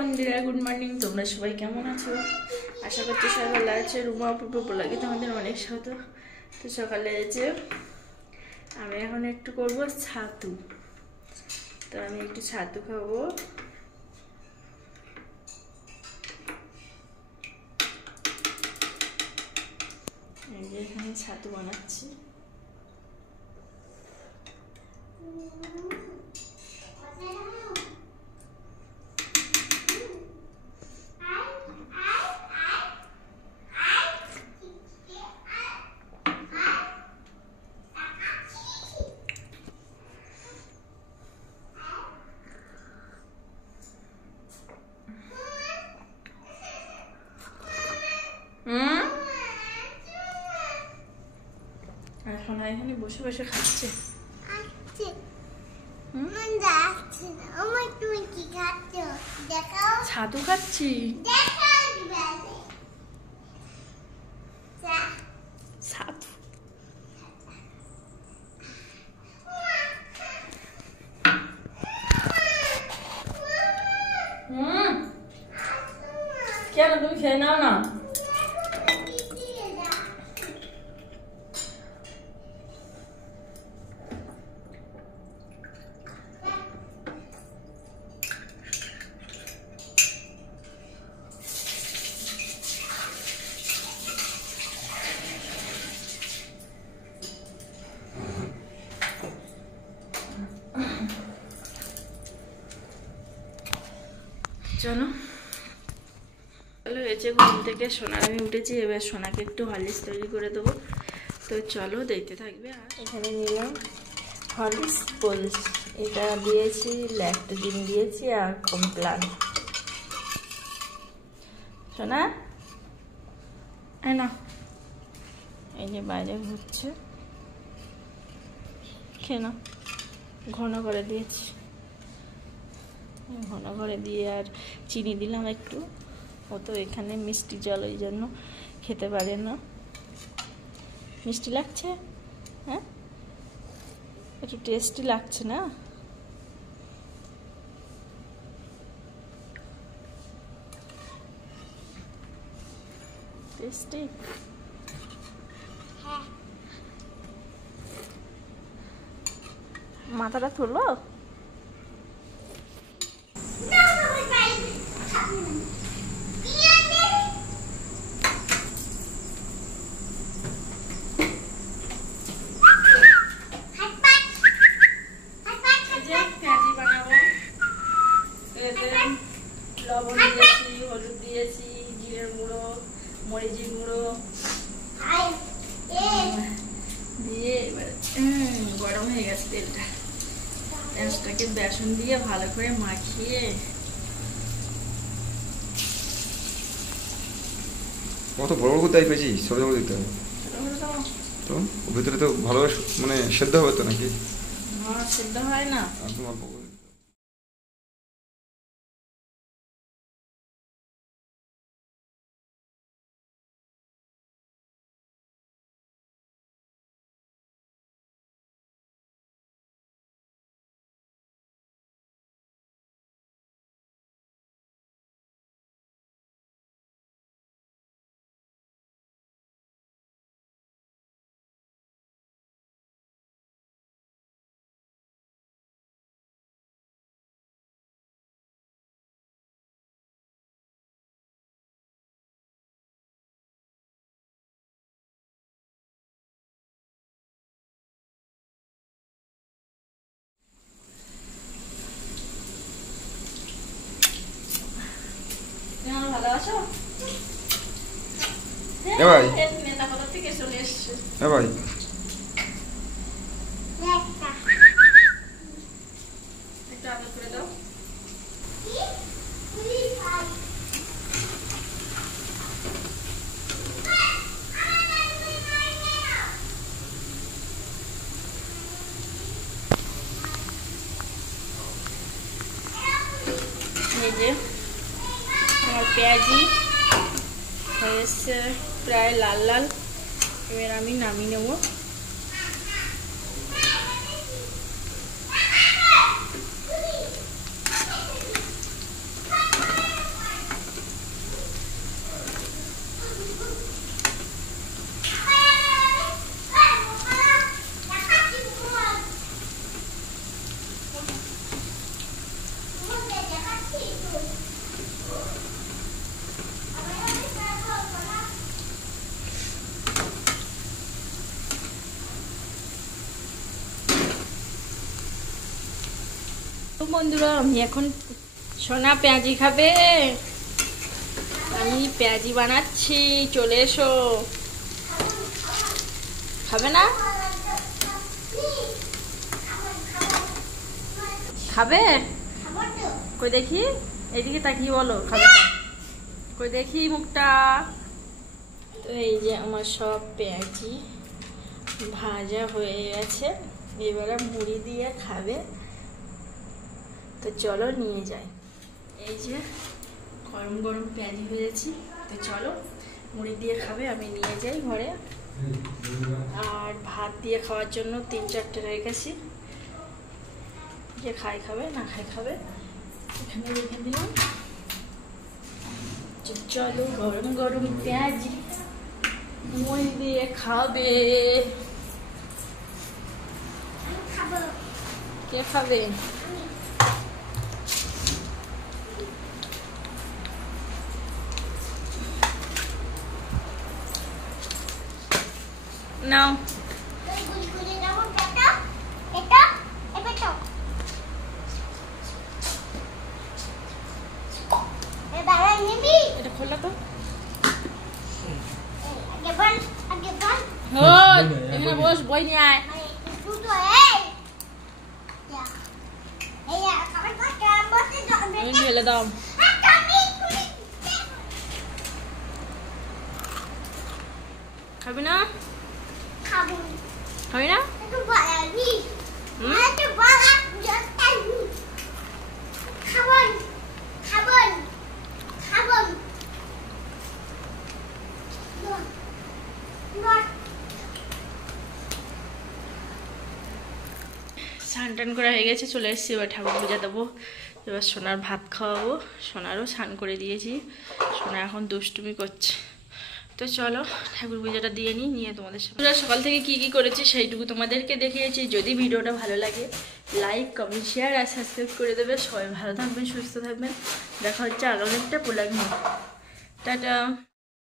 বন্ধুরা, good morning. তোমরা সবাই কেমন আছো? আশা করছি সবাই ভালো আছে। রুমা অপূর্ব ব্লগে তোমাদের অনেক স্বাগত। তো সকালে যে আমি এখন একটু করবো ছাতু, তো আমি একটু ছাতু খাবো। এই যে এখানে ছাতু বানাচ্ছি। এখন এখানে বসে বসে খাচ্ছে। ছাতু খাচ্ছি। ছাতু কেন তুমি খেয়ে নাও না? চলো হয়েছে ঘুম থেকে সোনার আমি উঠেছি। এবার সোনাকে একটু হরলিক্স তৈরি করে দেবো। তো চলো দেখতে থাকবে। আর এখানে নিলাম হরলিক্স পোলস, এটা দিয়েছি, ল্যাকটোজিন দিয়েছি আর কমপ্লান। সোনা না, এই যে বাইরে ঘুরছে, খেয়ে না। ঘন করে দিয়েছি, ঘন করে দিয়ে আর চিনি দিলাম একটু। ও তো এখানে মিষ্টি জল, ওই জন্য খেতে পারে না। মিষ্টি লাগছে? হ্যাঁ, একটু টেস্টি লাগছে না? টেস্টি? মাথাটা তুলো। লবণ দিয়েছি, হলুদ দিয়েছি, জিরের গুঁড়ো, মরিচের গুঁড়ো দিয়ে এবার গরম হয়ে গেছে তেলটা। পেঁয়াজটাকে বেসন দিয়ে ভালো করে মাখিয়ে। কত বড় বড় তাই পেয়েছি, ছোট ছোট দিতে হবে তো। ভিতরে তো ভালোভাবে মানে সেদ্ধ হবে তো নাকি? হ্যাঁ, সেদ্ধ হয় না। একদম অল্প করে। ভালোবাসো? ভাই নেতা কোথা থেকে চলে এসছে? ভাই একটু আদর করে দাও। এই যে আমার পেঁয়াজি হয়েছে প্রায় লাল লাল। এবার আমি নামিয়ে নেব। বন্ধুরা, আমি এখন সোনা পেঁয়াজি খাবে, আমি পেঁয়াজি বানাচ্ছি, চলে এসো। খাবে না? খাবে? কই দেখি, এইদিকে তাকিয়ে বলো খাবে না। কই দেখি মুখটা। তো এই যে আমার সব পেঁয়াজি ভাজা হয়ে গেছে, এবারে মুড়ি দিয়ে খাবে। তো চলো নিয়ে যাই। এই যে গরম গরম পেঁয়াজি ভেজেছি, তো চলো মুড়ি দিয়ে খাবে, আমি নিয়ে যাই ঘরে। আর ভাত দিয়ে খাওয়ার জন্য 3-4টে হয়ে গেছি, যে খাই খাবে, না খাই খাবে, এখানে রেখে দিলাম। চলো গরম গরম পেঁয়াজি মুড়ি দিয়ে খাবে। কে খাবে? নাও। এটা খোলা তো। এখানে বস, বই নিয়ে আয়। ঢেলে দাও। খাবি না? খাবি না? স্নান টান করা হয়ে গেছে, চলে এসেছি, এবার ঠাকুর পূজা দেবো। এবার সোনার ভাত খাওয়াবো, সোনারও স্নান করে দিয়েছি, সোনা এখন দুষ্টুমি করছে। তো চলো ঠাকুর পূজাটা দিয়ে নিয়ে তোমাদের সাথে সকাল থেকে কি করেছি সেইটুকু তোমাদেরকে দেখিয়েছি। যদি ভিডিওটা ভালো লাগে লাইক কমেন্ট শেয়ার আর সাবস্ক্রাইব করে দেবে। সবাই ভালো থাকবেন, সুস্থ থাকবেন। দেখা হচ্ছে আগামী একটা ব্লগ নিয়ে। টাটা।